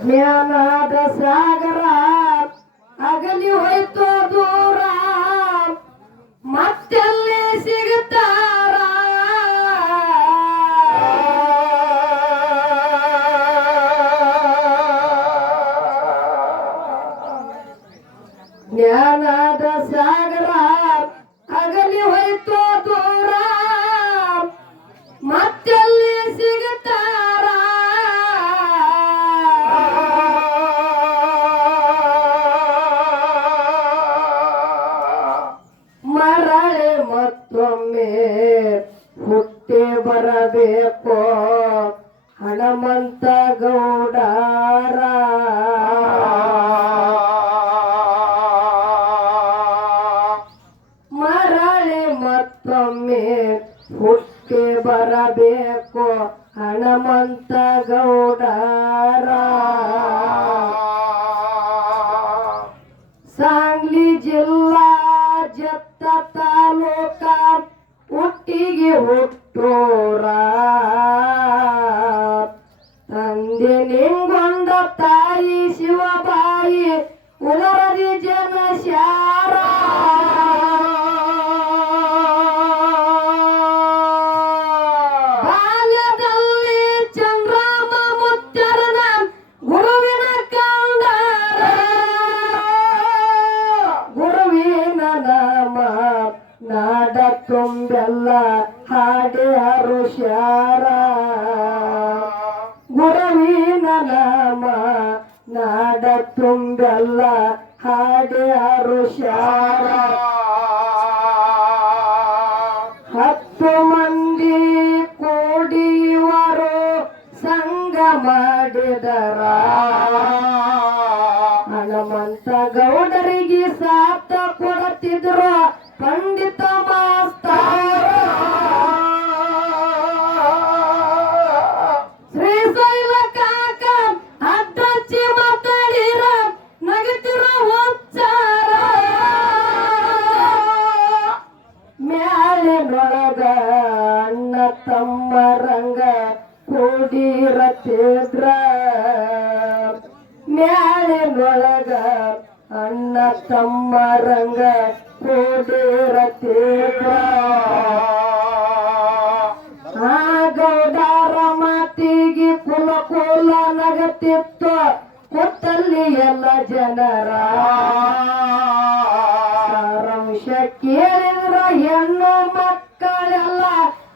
ಜ್ಞಾನದ ಸಾಗರ ಅಗಲಿ ಹೋಯ್ತು ದೂರ ಮತ್ತೆಲ್ಲಿ ಮತ್ತೊಮ್ಮೆ ಹುಟ್ಟಿ ಬರಬೇಕು? ಹಣಮಂತ ಗೌಡರ. ಮರಳಿ ಮತ್ತೊಮ್ಮೆ ಹುಟ್ಟಿ ಬರಬೇಕು? ಹಣಮಂತ ಗೌಡರ. ಜತ್ತ ತಾಲೂಕ ಹುಟ್ಟಿಗೆ ಹುಟ್ಟೋರ. ತಂದೆ ನಿಂಗೊಂಡ ತಾಯಿ ಶಿವಬಾಯಿ ಉದರದಿ ಜನ ಶಾರ ನಾಡ ತುಂಬೆಲ್ಲ ಹಾಡಿ ಹರುಷಾರ ಗುರುವಿನ ನಾಮ ನಾಡ ತುಂಬೆಲ್ಲ ಹಾಡಿ ಹತ್ತು ಮಂದಿ ಕೂಡಿವರು ಸಂಘ ಮಾಡಿದರ. ಹನುಮಂತ ಗೌಡರಿಗೆ ಸಾಥ ಕೊಡುತ್ತಿದ್ರು ಪಂಡಿತ ಮ್ಯಾಲಿನೊಳಗ ಅಣ್ಣ ತಮ್ಮ ರಂಗ ಕೂಡಿರತಿದ್ರ ಮ್ಯಾಲಿನೊಳಗ ಅಣ್ಣ ತಮ್ಮ ರಂಗ ಕೂಡಿರತಿದ್ರ ಆ ಗೌಡರ ಮಾತಿಗೆ ಕುಲ ಕುಲ ನಗತಿತ್ತು ಕೊತ್ತಲ್ಲಿ ಎಲ್ಲ ಜನರ. ಸಾರಾಂಶ ಕೇಳಿದ್ರ ಹೆಣ್ಣು ಮಕ್ಕಳೆಲ್ಲ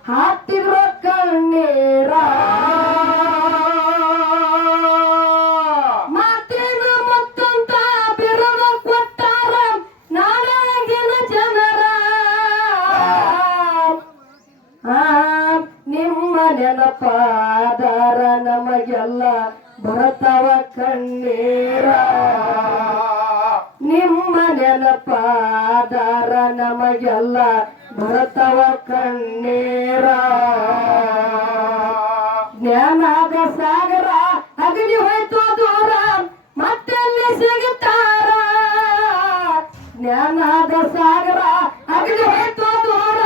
ಹಾಕ್ತಿದ್ರು ಕಣ್ಣೀರ. ಕೊಟ್ಟಾರ ಆ ನಿಮ್ಮ ನೆನಪಾದಾರ ನಮಗೆಲ್ಲ ಭರತವ ಕಣ್ಣೀರ. ನೆನಪಾದಾರ ನಮಗೆಲ್ಲ ಭರತವ ಕಣ್ಣೀರ. ಜ್ಞಾನದ ಸಾಗರ ಅಗ್ನಿ ಹೋಯ್ತು ದೂರ, ಮತ್ತೆಲ್ಲಿ ಸಿಗುತ್ತಾರ? ಜ್ಞಾನದ ಸಾಗರ ಅಗ್ನಿ ಹೋಯ್ತು ದೂರ,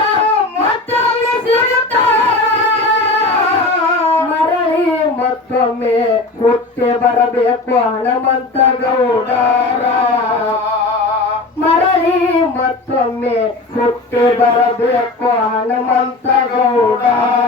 ಮತ್ತೆಲ್ಲಿ ಸಿಗುತ್ತಾರ? ಮರಳಿ ಮತ್ತೊಮ್ಮೆ ಹುಟ್ಟೆ ಬರಬೇಕು ಹಣಮಂತ ಗೌಡರ. ಮತ್ತೊಮ್ಮೆ ಹುಟ್ಟಿ ಬರಬೇಕು ಹನುಮಂತ ಗೌಡರ